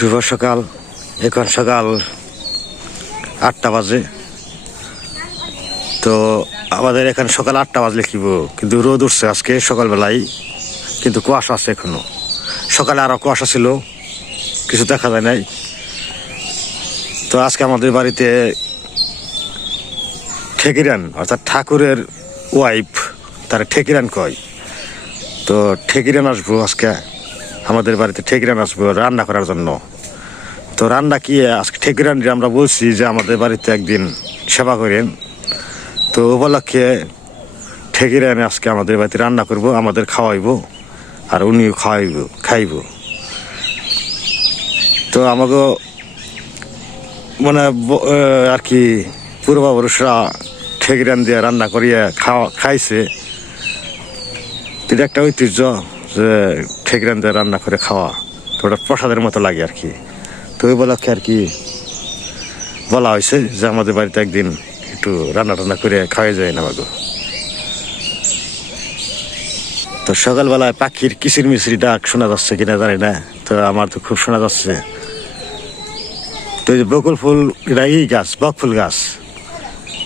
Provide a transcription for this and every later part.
শুভ সকাল। এখন সকাল আটটা বাজে। তো আমাদের এখানে সকাল আটটা বাজলে কিব কিন্তু রোদ উঠছে আজকে সকালবেলায় কিন্তু কুয়াশা আছে এখনও। সকালে আরও কুয়াশা ছিল কিছু দেখা যায় নাই। তো আজকে আমাদের বাড়িতে ঠেকিরান, অর্থাৎ ঠাকুরের ওয়াইফ তারা ঠেকিরান কয়? তো ঠেকিরান আসব আজকে। আমাদের বাড়িতে ঠেকিরান আসব রান্না করার জন্য। তো রান্না কি, আজকে ঠেকিরান আমরা বলছি যে আমাদের বাড়িতে একদিন সেবা করেন। তো উপলক্ষে ঠেকিরানি আজকে আমাদের বাড়িতে রান্না করব, আমাদের খাওয়াইবো আর উনিও খাওয়াইব, খাইব। তো আমাকে মানে আর কি পূর্বপুরুষরা ঠেকিরান দিয়ে রান্না করিয়ে খাওয়া, খাইছে। এটা একটা ঐতিহ্য যে ঠেকিরান দিয়ে রান্না করে খাওয়া, তো ওটা প্রসাদের মতো লাগে আর কি। তো ওই উপলক্ষে আর কি বলা হয়েছে যে আমাদের বাড়িতে একদিন একটু রান্না টান্না করে খাওয়া যায় না আমাকে তো সকালবেলায় পাখির কিচির মিচির ডাক শোনা যাচ্ছে কিনা জানি না, তো আমার তো খুব শোনা যাচ্ছে। তো যে বকুল ফুল, এটা এই গাছ, বক ফুল গাছ।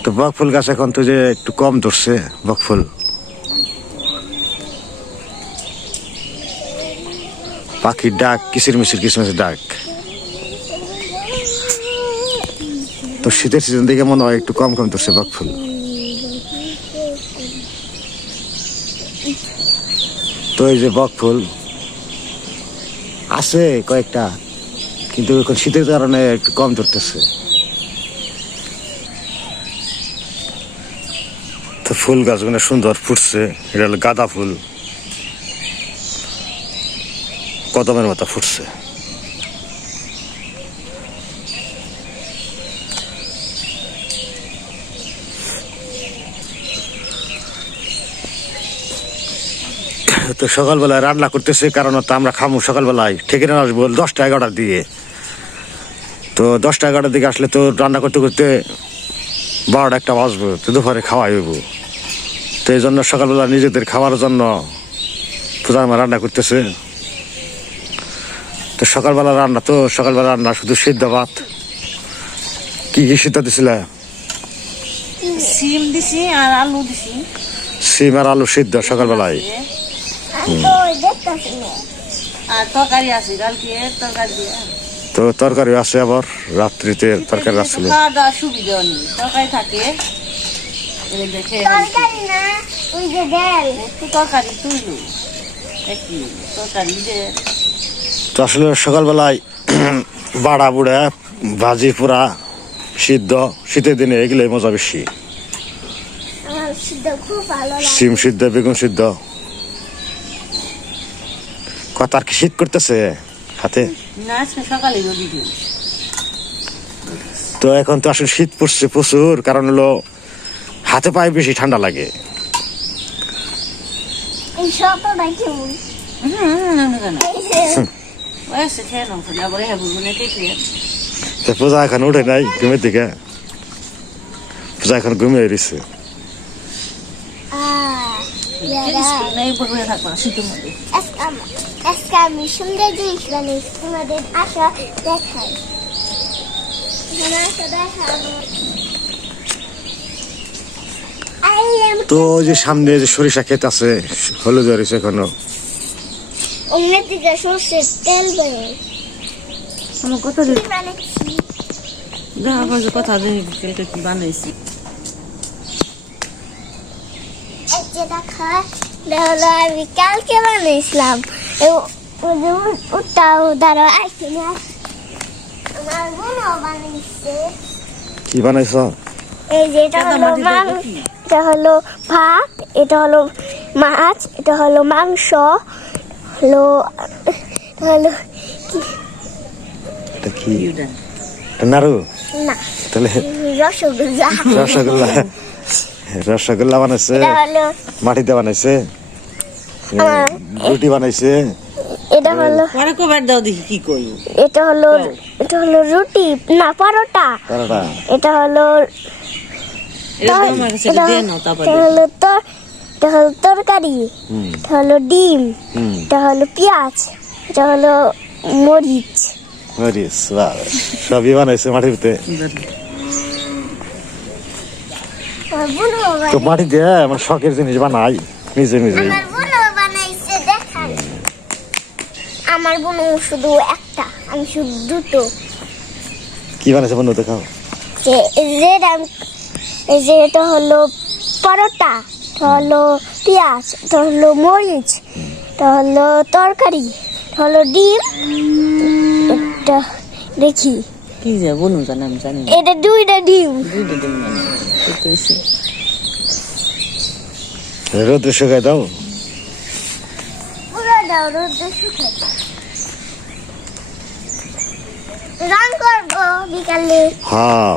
তো বক ফুল গাছ এখন তো যে একটু কম ধরছে, বক ফুল। পাখির ডাক কিচির মিচির কিসমিসের ডাক। তো শীতের সিজন থেকে মনে হয় একটু কম কম ধরছে বক ফুল তো এই যে বক ফুল আছে কয়েকটা, কিন্তু এখন শীতের কারণে একটু কম ধরতেছে। তো ফুল গাছগুলো সুন্দর ফুটছে, এটা হলো গাঁদা ফুল। কদমের মতো ফুটছে। তো সকালবেলায় রান্না করতেছে, কারণ তো আমরা খামু সকালবেলায়। ঠিক না আসব দশটা এগারোটার দিকে। তো দশটা এগারোটার দিকে আসলে তো রান্না করতে করতে বারোটা একটা বাজবো, তো দুপুরে খাওয়াই হইব। তো এই জন্য সকালবেলা নিজেদের খাওয়ার জন্য প্রধান রান্না করতেছে। তো সকালবেলা রান্না তো সকালবেলা রান্না শুধু সিদ্ধ ভাত। কি কি সিদ্ধ দিছিল? সিম দিছি আর আলু দিছি। সিম আর আলু সিদ্ধ সকালবেলায়। আর তরকারি আছে কালকে তরকারি দিয়ে। তো তরকারি আছে আবার রাত্রিতে তরকারি নেই তরকারি থাকে। তরকারি না ওই যে ডাল। একটু তরকারি তুইলু তরকারি দে। তো আসলে সকালবেলায় বাড়া বুড়া ভাজি পোড়া সিদ্ধ শীতের দিনে এগুলোই মজা বেশি। আমার সিদ্ধ খুব ভালো লাগে। সিম সিদ্ধ বেগুন সিদ্ধ। কত আর কি শীত করতেছে হাতে? তো এখন তো আসলে শীত পড়ছে প্রচুর কারণ হলো হাতে পায়ে বেশি ঠান্ডা লাগে। এই তো পূজা এখন উঠে নাই ঘুমের দিকে পূজা এখন রয়েছে আজকে আমি সুন্দর জিনিস বানিয়েছি তোমাদের আশা দেখাই তো ওই যে সামনে যে সরিষা ক্ষেত আছে হলুদ রয়েছে এখনও অন্য দিকে সর্ষের তেল বেরোয় আমার দেখা কথা কি বানাইছি হলো আমি কালকে বানিয়েছিলাম ধরো না আমার বোনও বানিয়েছে কি বানাইছ এই যে এটা হলো মাং এটা হলো ভাত এটা হলো মাছ এটা হলো মাংস এটা হলো এটা কি? নাড়ু? না তাহলে রসগোল্লা। রসগোল্লা। রসগোল্লা বানাইছে মাটিতে বানাইছে রুটি বানাইছে। এটা হলো পরে কবার দাও দেখি কি কই। এটা হলো এটা হলো রুটি না পরোটা। পরোটা। এটা হলো এটা আমার কাছে দিয়ে নাও তারপরে। এটা হলো তর এটা হলো তরকারি এটা হলো ডিম এটা হলো পেঁয়াজ এটা হলো মরিচ। মরিচ সবই বানাইছে মাটির ভিতরে। আমার তো মাটি দিয়ে আমার শখের জিনিস বানাই নিজে নিজে। আমার বোনও শুধু একটা আমি শুধু দুটো। কি বানাইছে বন্ধু দেখাও। যে যেটা এই যে এটা হলো পরোটা। এটা হলো পেঁয়াজ এটা হলো মরিচ এটা হলো তরকারি এটা হলো ডিম। এটা দেখি। কি যে বলুন জানি আমি জানি এটা দুইটা ডিম। দুইটা দিন মানে রোদ্রে শুকাই দাও। দাও রোদ্রে রান করব বিকালে। হ্যাঁ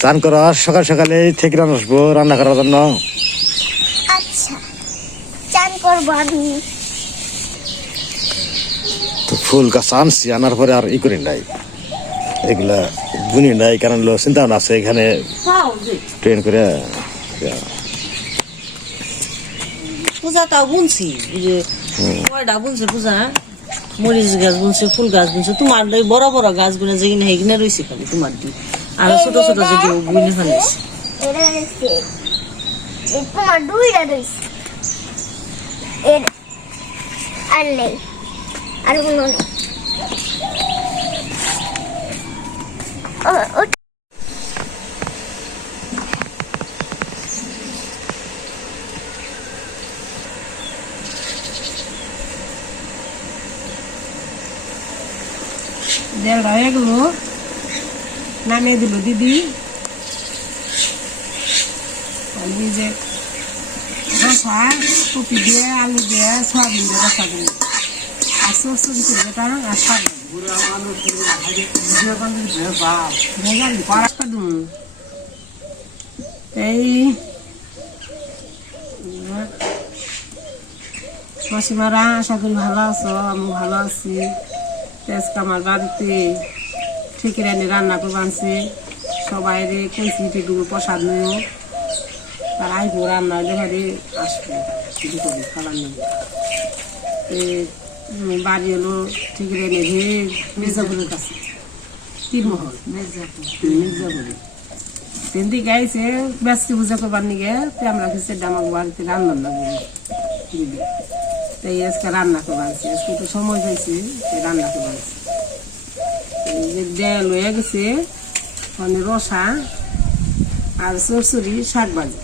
চান করো সকাল সকালে থেকে রান আসব রান্না করার জন্য। তো ফুল গাছ আনছি আনার পরে আর ই করি নাই। এগুলা বুনি নাই কারণ লো চিন্তা আছে এখানে ট্রেন করে পূজাটাও বুনছি এই যে কয়টা বুনছে পূজা? মরিচ গাছ বুনছে ফুল গাছ বুনছে তোমার এই বড় বড় গাছগুলো যেখানে সেখানে রয়েছে খালি তোমার দি। আর ছোট ছোট যদি বুনে ফেলেছে। তোমার দুইটা রয়েছে এর আর নেই আর কোনো নেই দেড় হয়ে গেল নামিয়ে দিল দিদি যে রসা কপি দিয়ে, আলু দিয়ে, সয়াবিন দিয়ে, রসা দিল আর সরষে দিতে যেটা আর পড়াশোনা এই মাসিমারা, আশা করি ভালো আছো আমি ভালো আছি। তেজকে আমার বাড়িতে, ঠিকই রানি রান্না করে আনছে সবাই রে কইছি টিটুকু প্রসাদ নিও। তার আইবো রান্না হলে ঘরে আসব করি খাবার উম, বাড়ি হলো ঠিকই রানি রে মির্জাপুরের কাছে। তিরমহল মির্জাপুর মির্জাপুরে। দিকে আইসে ব্যস্ত পূজা করবার নিগে তো আমরা কিছু আমার বাড়িতে রান্না না দিদি তাই আজকে রান্না করবার আনছি আজকে তো সময় পাইছি রান্না করবার যে দেল হয়ে গেছে মানে রসা আর সরসরি শাক ভাজি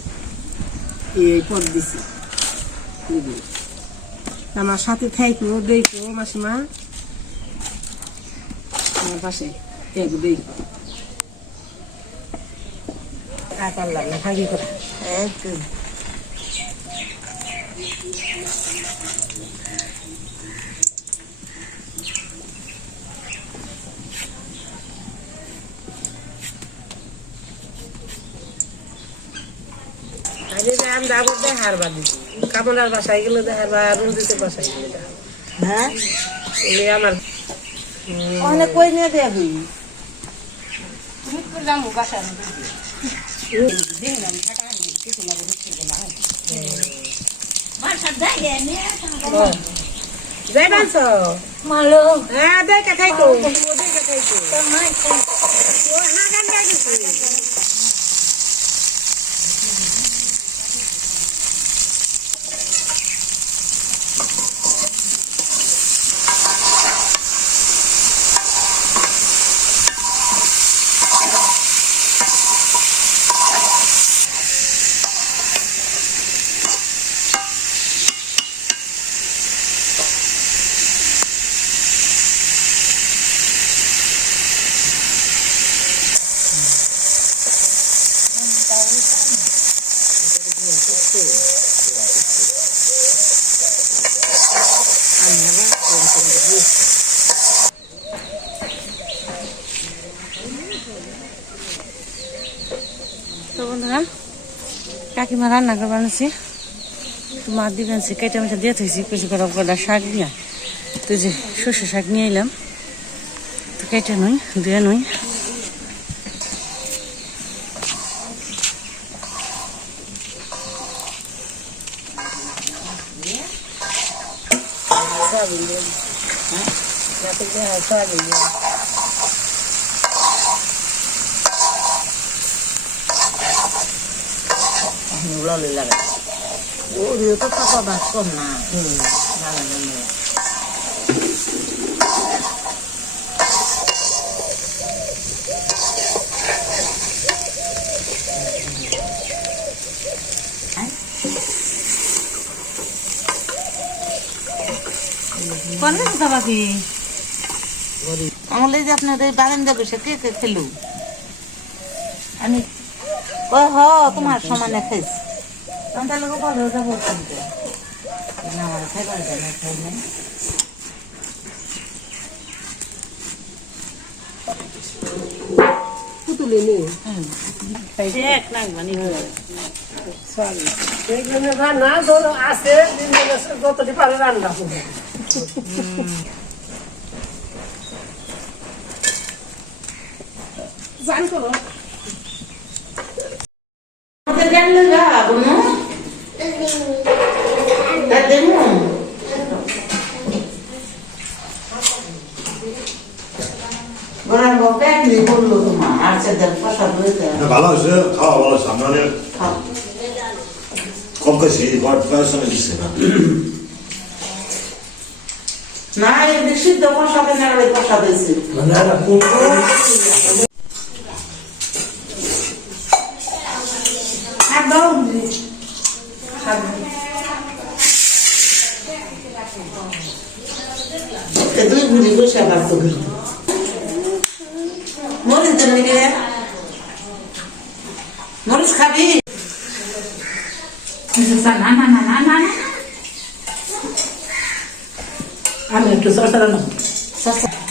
এই পদ দিছি আমার সাথে থাইকো, দেখো মাসিমা। আমার পাশে এক দই আর পারলাম না ভাগি আগে যে আমরা আবার দেখার বা দিদি কামনার বাসায় গেলে দেখার বা রোদিতে বাসায় গেলে দেখার হ্যাঁ? আমার অনেক কই নিয়ে দেয়া হই? যাই মানছ মালো। হ্যাঁ দেখা থাইকো দেখা থাইকো ও হ্যাঁ গান গাইছি তো বন্ধুরা, কাকিমা রান্না করে বানাচ্ছি তো মা দিবেন সে কেটে মেটে দিয়ে থাকছি কিছু করে কটা শাক নিয়ে তো যে শস্য শাক নিয়ে এলাম। তো কেটে নই দিয়ে নই। যাতে লালে লাগে ওরিও তো পাতা বাস কম না লাগে না কোনে কথা বাকি আমার যে আপনার এই বারান্দা বসে কে কে খেলু? আমি কই হ তোমার সমানে খাইছি না আমার খাইবার যায় খাই না। মানে এখানে রান্না ধরো আছে দিন দিন যতটি পারে রান্না করব জান করো আমাদের জ্ঞান লগা বুনু তা দেমু গোড়ার বাপে একনি বলল তোমার আর সেদের প্রসাদ হইতে ভালো হয়েছে খাওয়া ভালো হয়েছে আপনাদের কম খাইছি বট বয়স দিচ্ছে না না এই প্রসাদে না ওই প্রসাদ? হয়েছে একদম দুই ঘুরি বসে আবার ঘুরি মরিচ দেন নাকি মরিচ খাবি? আমি একটু সরসারা নেব হ্যাঁ দুনিয়া কথা ভাবলে জানা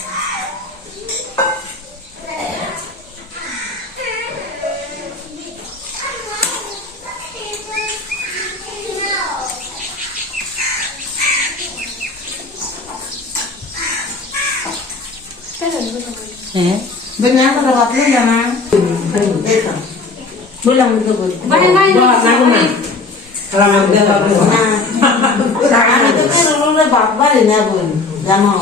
না বল। জানো।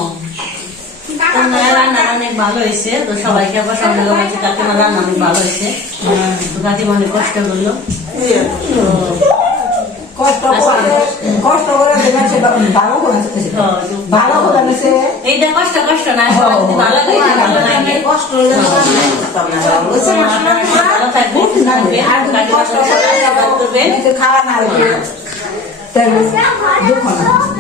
রান্না অনেক ভালো হয়েছে তো সবাইকে আবার সামনে কাকিমা রান্না অনেক ভালো হয়েছে। তো কাকিমা অনেক কষ্ট করল। কষ্ট করে কষ্ট করে ভালো করেছে ভালো এইটা কষ্ট কষ্ট না সবাই ভালো লাগে কষ্ট কষ্ট করবে খাওয়া না দুঃখ না।